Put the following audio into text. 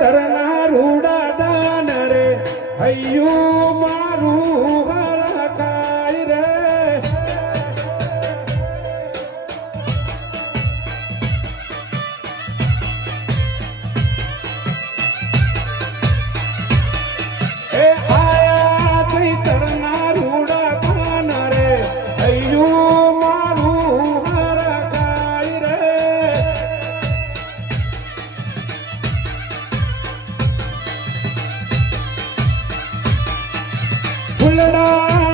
તરના રૂડા દાન રે હૈયું મારું હરખાય રે એ આયા થઈ તરના રૂડા દાન રે હૈયું મારું હરખાય રે ફૂલડા